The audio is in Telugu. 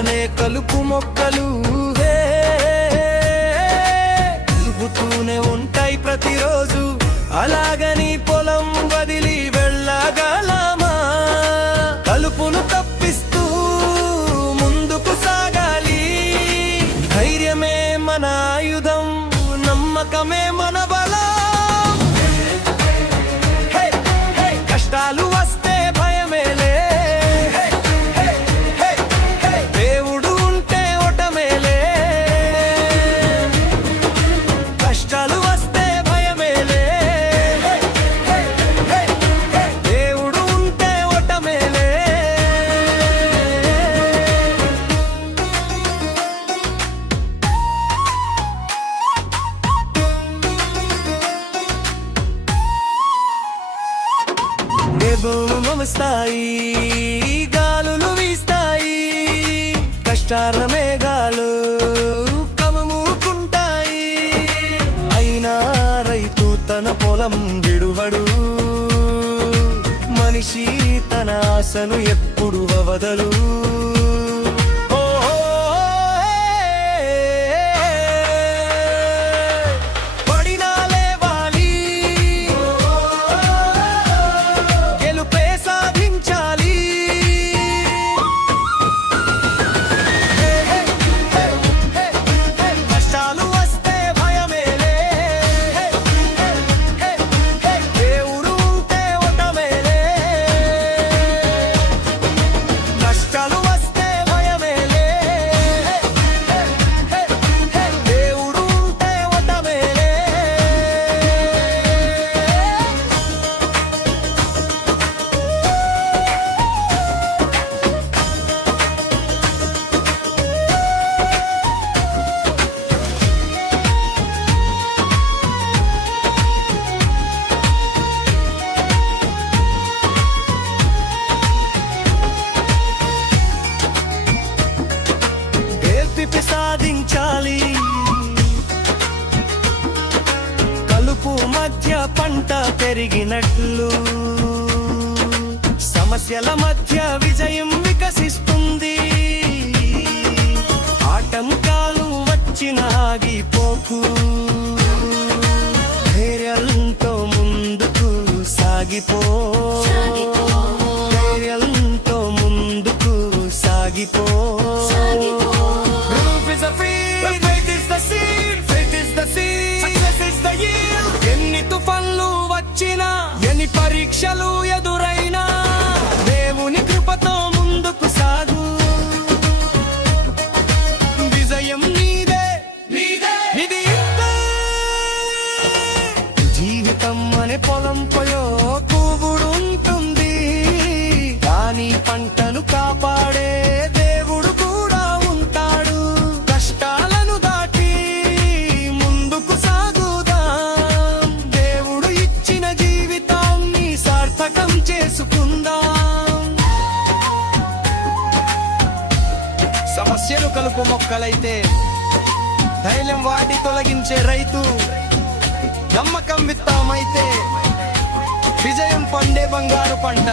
పక్కనే కలుపు మొక్కలు తిరుగుతూనే ఉంటాయి ప్రతిరోజు. అలాగని పొలం వదిలి వెళ్ళగలమా? కలుపును తప్పిస్తూ ముందుకు సాగాలి. ధైర్యమే మన ఆయుధం, నమ్మకమే మన బలం. కష్టాలు వస్తే భయమేలే, దేవుడు ఉంటే ఓటమేలే. కష్టాలు వస్తే భయమేలే, దేవుడు ఉంటే ఓటమేలే. మమస్తాయి, గాలులు వీస్తాయి, కష్టాల మేఘాలు కమ్ముకుంటాయి. అయినా రైతు తన పొలం విడువడు, మనిషి తన ఆశను ఎప్పుడు వదలు. సాధించాలి. కలుపు మధ్య పంట పెరిగినట్లు సమస్యల మధ్య విజయం వికసిస్తుంది. ఆటంకాలు వచ్చిన ఆగిపోకు, ధైర్యంతో ముందుకు సాగిపో. ధైర్యంతో ముందుకు సాగిపో. ఎన్ని తుఫాన్లు వచ్చినా, ఎన్ని పరీక్షలు ఎదురైనా, దేవుని కృపతో ముందుకు సాగు. విజయం నీదే, ఇది జీవితం అనే పొలం పోయో పువ్వుడు ఉంటుంది, కానీ పంటను కాపాడే దేవుడు కూడా ఉంటాడు. కష్టాలను దాటి ముందుకు సాగుదాం, దేవుడు ఇచ్చిన జీవితాన్ని సార్థకం చేసుకుందాం. సమస్యలు కలుపు మొక్కలైతే ధైర్యం వాటి తొలగించే రైతు, నమ్మకం విత్తమైతే విజయం పండే బంగారు పంట.